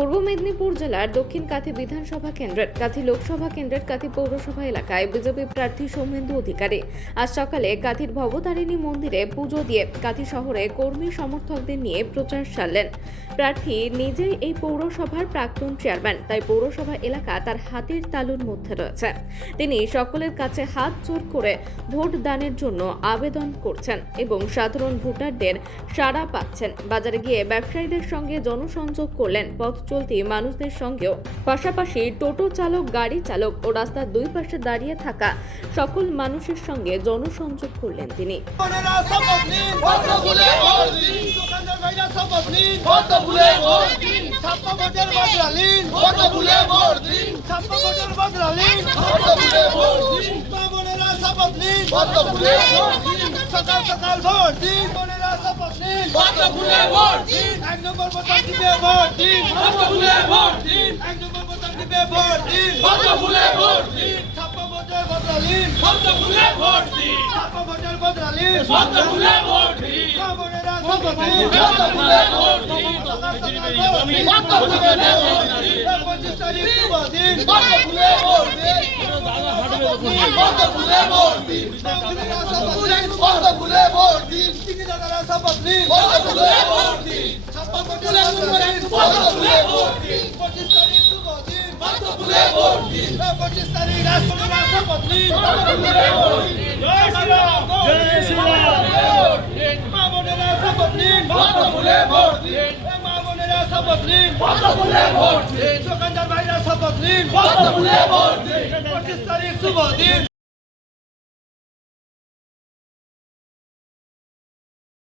পূর্ব মেদিনীপুর জেলার দক্ষিণ কাথি বিধানসভা কেন্দ্রের কাথি লোকসভা কেন্দ্রের কাথি পৌরসভা এলাকায় বিজেপি প্রার্থী সৌমেন্দু অধিকারী আজ সকালে কাথির ভবতারিণী মন্দিরে পুজো দিয়ে কাথি শহরে কর্মী সমর্থকদের নিয়ে প্রচার সারলেন। প্রার্থী নিজেই এই পৌরসভার প্রাক্তন চেয়ারম্যান, তাই পৌরসভা এলাকা তার হাতের তালুর মধ্যে রয়েছে। তিনি সকলের কাছে হাত জোর করে ভোট দানের জন্য আবেদন করছেন এবং সাধারণ ভোটারদের সাড়া পাচ্ছেন। বাজারে গিয়ে ব্যবসায়ীদের সঙ্গে জনসংযোগ করলেন পথ চলতি মানুষদের সঙ্গেও পাশাপাশি টোটো চালক, গাড়ি চালক ও রাস্তার দুই পাশে দাঁড়িয়ে থাকা সকল মানুষের সঙ্গে জনসংযোগ করলেন তিনি। সকাল সকাল ভোট দিন ভোট দিন। নম্বর বোতাম টিপে ভোট দিন ভদ্র ভুলে ভোট দিন। এক নম্বর বোতাম টিপে ভোট দিন ভদ্র ভুলে ভোট দিন। ছাপ্পা ভোটের বদলা নিন ভদ্র ভুলে ভোট দিন। ছাপ্পা ভোটের বদলা নিন ভদ্র ভুলে ভোট দিন। শপথ নিন ভদ্র ভুলে ভোট দিন। সকাল সকাল ভোট দিন। পঁচিশ তারিখ শুভ দিন ভদ্র ভুলে ভোট দিন। ভদ্র ভুলে ভোট দিন। ভদ্র ভুলে ভোট দিন। ঠিকাদাররা শপথ নিন ভদ্র ভুলে ভোট দিন। ছাপ্পা ভোটের বদলা নিন ভদ্র ভুলে ভোট দিন। পঁচিশ তারিখ শুভ দিন ভদ্র ভুলে ভোট দিন। পঁচিশ তারিখ রাষ্ট্রপতিরা শপথ নিন ভদ্র ভুলে ভোট দিন। জয় শ্রীরাম জয় শ্রীরাম মা বোনেরা শপথ নিন ভদ্র ভুলে ভোট দিন। মা বোনেরা শপথ নিন ভদ্র ভুলে ভোট দিন। দোকানদার ভাইরা শপথ নিন। পঁচিশ তারিখ শুভ দিন